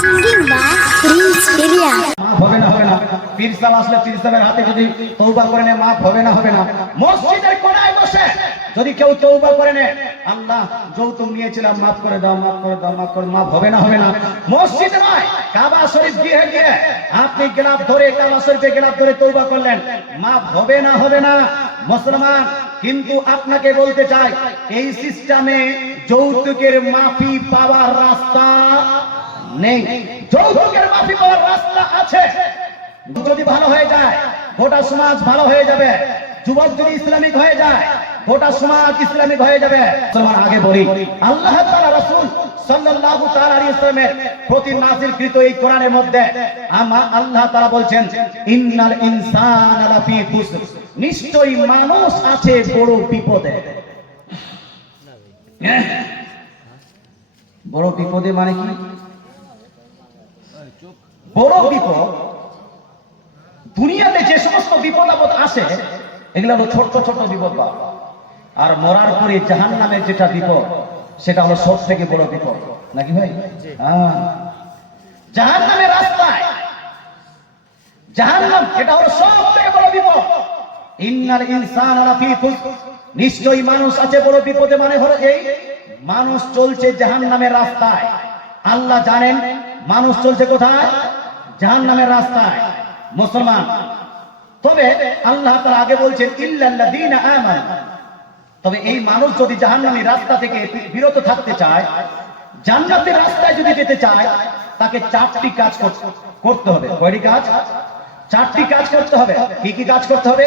singing by Prince Peria. হবে না পীর সাহেব আসলে পীর সাহেবের হাতে যদি তওবা করে নেয় মাফ হবে না মসজিদের কোণায় বসে যদি কেউ তওবা করে নেয় আল্লাহ যৌতুক নিয়েছিলাম মাফ করে দাও মাফ হবে না মসজিদে নয় কাবা শরীফ গিয়ে আপনি গিলাফ ধরে কাবা শরীফে গিলাফ ধরে তওবা করলেন মাফ হবে না মুসলমান। কিন্তু আপনাকে বলতে চাই এই সিস্টেমে যৌতুকের মাফি পাওয়ার রাস্তা নেই। যৌতুকের মাফি পাওয়ার রাস্তা আছে। যদি ভালো হয়ে যায় গোটা সমাজ ভালো হয়ে যাবে। যুবক যদি ইসলামিক হয়ে যায় গোটা সমাজ ইসলামিক হয়ে যাবে। আগে বলি আল্লাহ তাআলা রাসূল সাল্লাল্লাহু তাআলা আলাইহি ওয়াসাল্লামের প্রতি নাযিলকৃত এই কোরআনের মধ্যে আল্লাহ তাআলা বলছেন ইন্নাল ইনসানা লাফি খুসর, নিশ্চয়ই মানুষ আছে বড় বিপদে। বড় বিপদে মানে কি? বড় বিপদ দুনিয়াতে যে সমস্ত বিপদ আপদ আসে এগুলো হলো ছোট ছোট বিপদ, আর মরার পরে জাহান্নামের যেটা বিপদ সেটা হলো সব থেকে বড় বিপদ, নাকি ভাই? জাহান্নামের রাস্তায় জাহান্নাম এটা হলো সব থেকে বড় বিপদ। ইন্নাল ইনসানা লাফি খুসর, নিশ্চয়ই মানুষ আছে বড় বিপদে, মানে হলো এই মানুষ চলছে জাহান্নামের রাস্তায়। আল্লাহ জানেন মানুষ চলছে কোথায়? জাহান্নামের রাস্তায়। মুসলমান, তবে আল্লাহ তাআলা আগে বলছেন ইল্লাল্লাযীনা আমানু, তবে এই মানুষ যদি জাহান্নামের রাস্তা থেকে বিরত থাকতে চায়, জান্নাতের রাস্তায় যদি যেতে চায়, তাকে চারটি কাজ করতে হবে। কয়টি কাজ? চারটি কাজ করতে হবে। কি কি কাজ করতে হবে?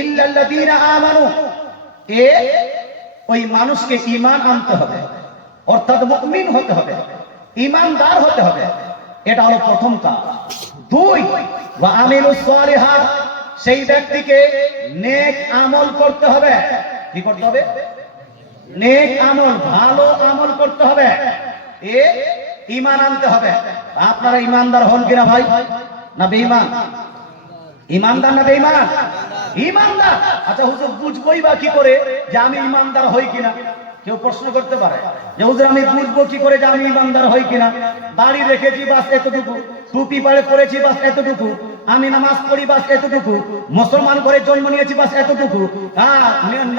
ইল্লাল্লাযীনা আমানু, ওই মানুষকে ঈমান আনতে হবে, অর্থাৎ মুমিন হতে হবে, ঈমানদার হতে হবে। এটা হলো প্রথম কাজ। দুই, ওয়া আমিলুস সালিহাত, সেই ব্যক্তিকে নেক আমল করতে হবে। কি করতে হবে? নেক আমল, ভালো আমল করতে হবে। ঈমান আনতে হবে। আপনারা ঈমানদার হন কিনা ভাই? না বেঈমান? ঈমানদার না বেঈমান? ঈমানদার। আচ্ছা হুজুর বুঝবই বা কি করে যে আমি ঈমানদার হই কিনা? কেউ প্রশ্ন করতে পারে যে হুজুর আমি বুঝবো কি করে যে আমি ঈমানদার হই কিনা? দাড়ি রেখেছি বাস এতটুকু, টুপি পরেছি বাস এতটুকু, আমি নামাজ পড়ি বাস এতটুকু, মুসলমান ঘরে জন্ম নিয়েছি বাস এতটুকু,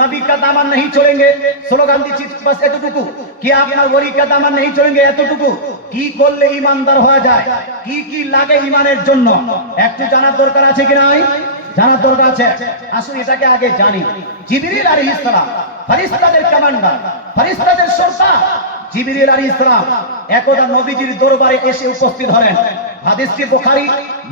নবী কা দামান नहीं छोड़ेंगे স্লোগান দিচ্ছি বাস এতটুকু, কি আপনার ওলি কা দামান नहीं छोड़ेंगे এতটুকু। কি করলে ঈমানদার হওয়া যায়? কি কি লাগে ঈমানের জন্য একটু জানার দরকার আছে কি নাই? জানার দরকার আছে। আসুন এটাকে আগে জানি। জিবরিল আলাইহিস সালাম ফেরেশতাদের কমান্ডার, ফেরেশতাদের সরদার জিবরিল আলাইহিস সালাম একদা নবীজির দরবারে এসে উপস্থিত হলেন। হাদিসটি বুখারী